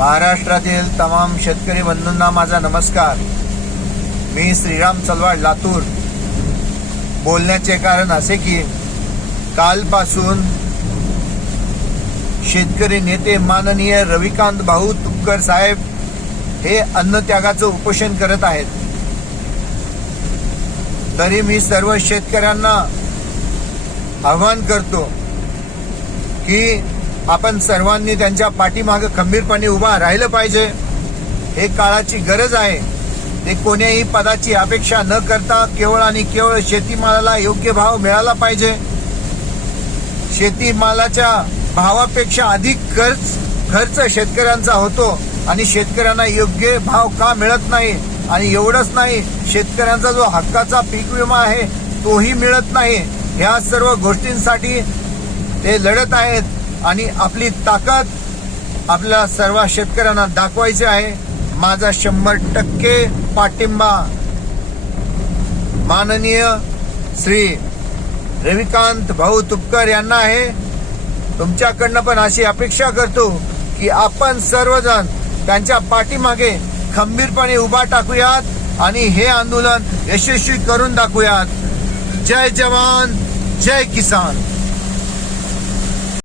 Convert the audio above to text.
महाराष्ट्रातील तमाम शेतकरी बंधूंना माझा नमस्कार। मी श्रीराम चलवाड लातूर। बोलण्याचे कारण असे की कालपासून शेतकरी नेते माननीय रविकांत भाऊ तुपकर साहेब हे अन्नत्यागाचं उपोषण करत आहेत। तरी मी सर्व शेतकऱ्यांना आवाहन करतो की आपण सर्वांनी त्यांच्या पाठीमागे खंबीरपणे उभा राहिलं पाहिजे। हे काळाची गरज आहे। ते कोणत्याही पदाची अपेक्षा न करता केवळ आणि केवळ शेतीमालाला योग्य भाव मिळाला पाहिजे। शेतीमालाच्या भावापेक्षा अधिक खर्च शेतकऱ्यांचा होतो आणि शेतकऱ्यांना योग्य भाव का मिळत नाही। आणि एवढंच नाही, शेतकऱ्यांचा जो हक्काचा पीक विमा आहे तोही मिळत नाही। ह्या सर्व गोष्टींसाठी ते लढत आहेत आणि आपली ताकद आपल्या सर्व शेतकऱ्यांना दाखवायची आहे। माझा 100% पाठिंबा माननीय श्री रविकांत भाऊ तुपकर यांना आहे। तुमच्याकडनं पण अशी अपेक्षा करतो की आपण सर्वजण त्यांच्या पाठीमागे खंबीरपणे उभा टाकूयात आणि हे आंदोलन यशस्वी करून दाखवूयात। जय जवान, जय किसान।